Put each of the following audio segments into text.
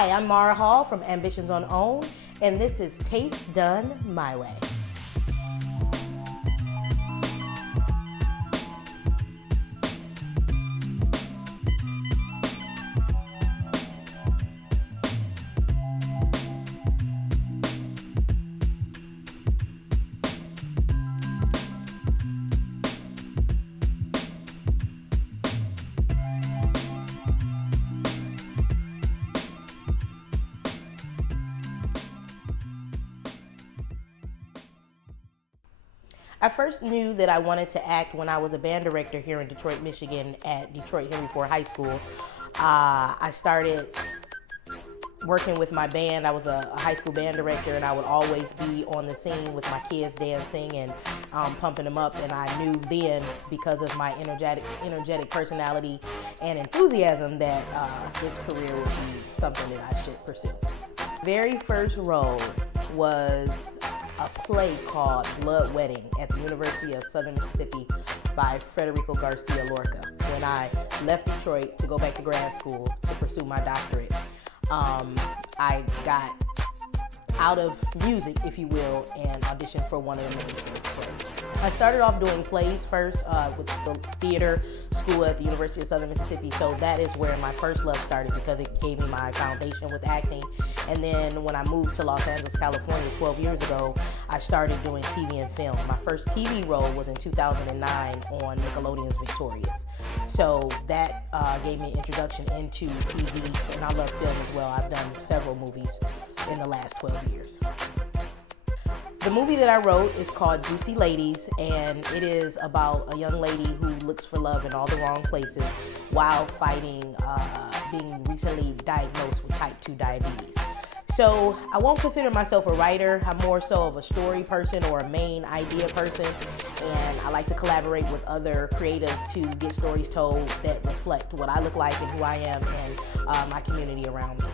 Hi, I'm Mara Hall from Ambitions on Own, and this is Taste Done My Way. I first knew that I wanted to act when I was a band director here in Detroit, Michigan at Detroit Henry Ford High School. I started working with my band. I was a high school band director, and I would always be on the scene with my kids dancing and pumping them up. And I knew then, because of my energetic personality and enthusiasm, that this career would be something that I should pursue. Very first role was a play called Blood Wedding at the University of Southern Mississippi by Federico Garcia Lorca. When I left Detroit to go back to grad school to pursue my doctorate, I got out of music, if you will, and auditioned for one of the main stage plays. I started off doing plays first with the theater school at the University of Southern Mississippi, so that is where my first love started because it gave me my foundation with acting. And then when I moved to Los Angeles, California 12 years ago, I started doing TV and film. My first TV role was in 2009 on Nickelodeon's Victorious. So that gave me an introduction into TV, and I love film as well. I've done several movies in the last 12 years. The movie that I wrote is called Juicy Ladies, and it is about a young lady who looks for love in all the wrong places while fighting being recently diagnosed with type 2 diabetes. So I won't consider myself a writer. I'm more so of a story person or a main idea person, and I like to collaborate with other creatives to get stories told that reflect what I look like and who I am and my community around me.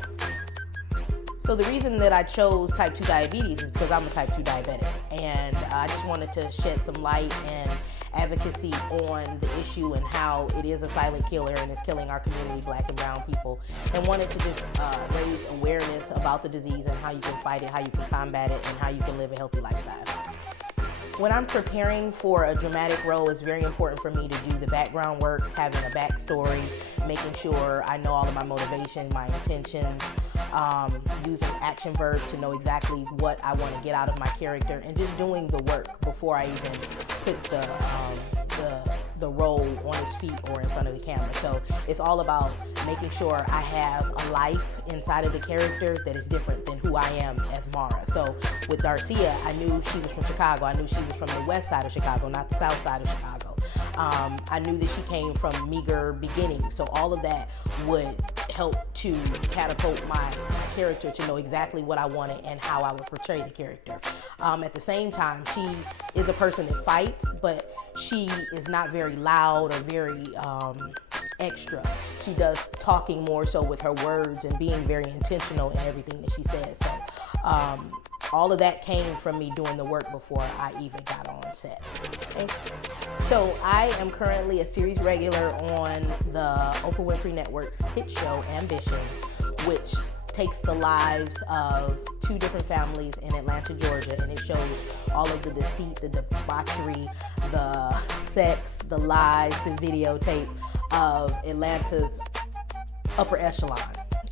So the reason that I chose type 2 diabetes is because I'm a type 2 diabetic, and I just wanted to shed some light and advocacy on the issue and how it is a silent killer and is killing our community, black and brown people, and wanted to just raise awareness about the disease and how you can fight it, how you can combat it, and how you can live a healthy lifestyle. When I'm preparing for a dramatic role, it's very important for me to do the background work, having a backstory, making sure I know all of my motivation, my intentions, using action verbs to know exactly what I want to get out of my character, and just doing the work before I even put the role on his feet or in front of the camera. So it's all about making sure I have a life inside of the character that is different than who I am as Mara. So with Darcia, I knew she was from Chicago. I knew she was from the west side of Chicago, not the south side of Chicago. I knew that she came from meager beginnings. So all of that would help to catapult my character to know exactly what I wanted and how I would portray the character. At the same time, she is a person that fights, but she is not very loud or very extra. She does talking more so with her words and being very intentional in everything that she says. So all of that came from me doing the work before I even got on set. Okay? So I am currently a series regular on the Oprah Winfrey Network's hit show Ambitions, which takes the lives of two different families in Atlanta, Georgia, and it shows all of the deceit, the debauchery, the sex, the lies, the videotape of Atlanta's upper echelon.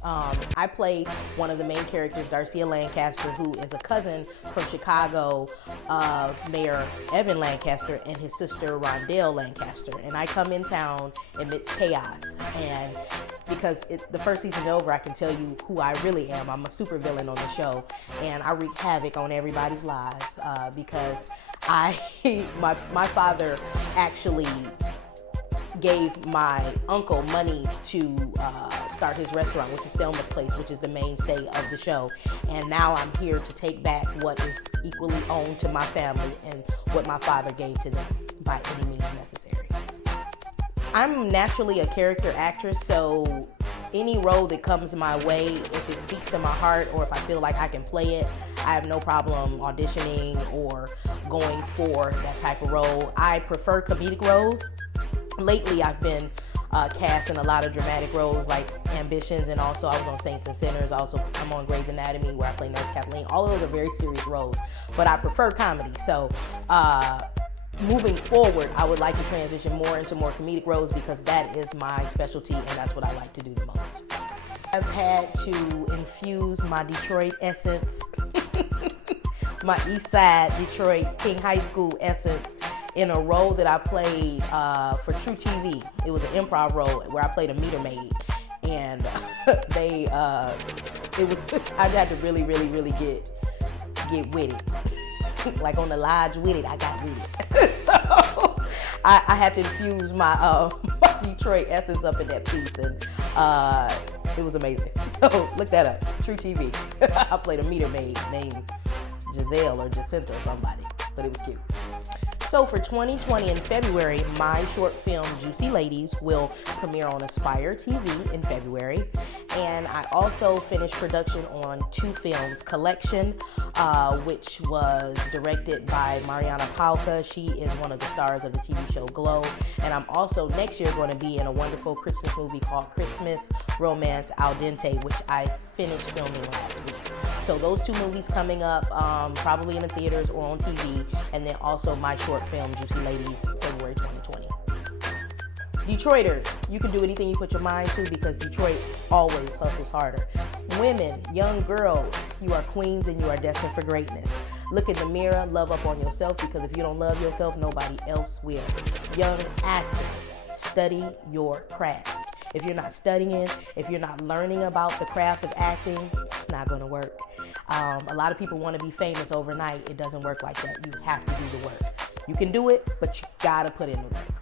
I play one of the main characters, Darcia Lancaster, who is a cousin from Chicago of Mayor Evan Lancaster and his sister Rondell Lancaster. And I come in town amidst chaos. And because the first season is over, I can tell you who I really am. I'm a supervillain on the show, and I wreak havoc on everybody's lives because my father actually gave my uncle money to start his restaurant, which is Thelma's Place, which is the mainstay of the show. And now I'm here to take back what is equally owned to my family and what my father gave to them by any means necessary. I'm naturally a character actress, so any role that comes my way, if it speaks to my heart or if I feel like I can play it, I have no problem auditioning or going for that type of role. I prefer comedic roles. Lately, I've been cast in a lot of dramatic roles like Ambitions, and also I was on Saints and Sinners. I'm on Grey's Anatomy where I play Nurse Kathleen. All of those are very serious roles, but I prefer comedy. So moving forward, I would like to transition more into more comedic roles because that is my specialty and that's what I like to do the most. I've had to infuse my Detroit essence, my East Side Detroit King High School essence in a role that I played for True TV. It was an improv role where I played a meter maid, and I had to really get with it. Like on the lodge with it, I got with it. So I had to infuse my Detroit essence up in that piece, and it was amazing. So look that up, True TV. I played a meter maid named Giselle or Jacinta or somebody, but it was cute. So for 2020 in February, my short film Juicy Ladies will premiere on Aspire TV in February. And I also finished production on 2 films, Collection, which was directed by Mariana Palka. She is one of the stars of the TV show Glow. And I'm also next year going to be in a wonderful Christmas movie called Christmas Romance Al Dente, which I finished filming last week. So those 2 movies coming up, probably in the theaters or on TV, and then also my short film, Juicy Ladies, February 2020. Detroiters, you can do anything you put your mind to because Detroit always hustles harder. Women, young girls, you are queens and you are destined for greatness. Look in the mirror, love up on yourself, because if you don't love yourself, nobody else will. Young actors, study your craft. If you're not studying, if you're not learning about the craft of acting, it's not going to work. A lot of people want to be famous overnight. It doesn't work like that. You have to do the work. You can do it, but you got to put in the work.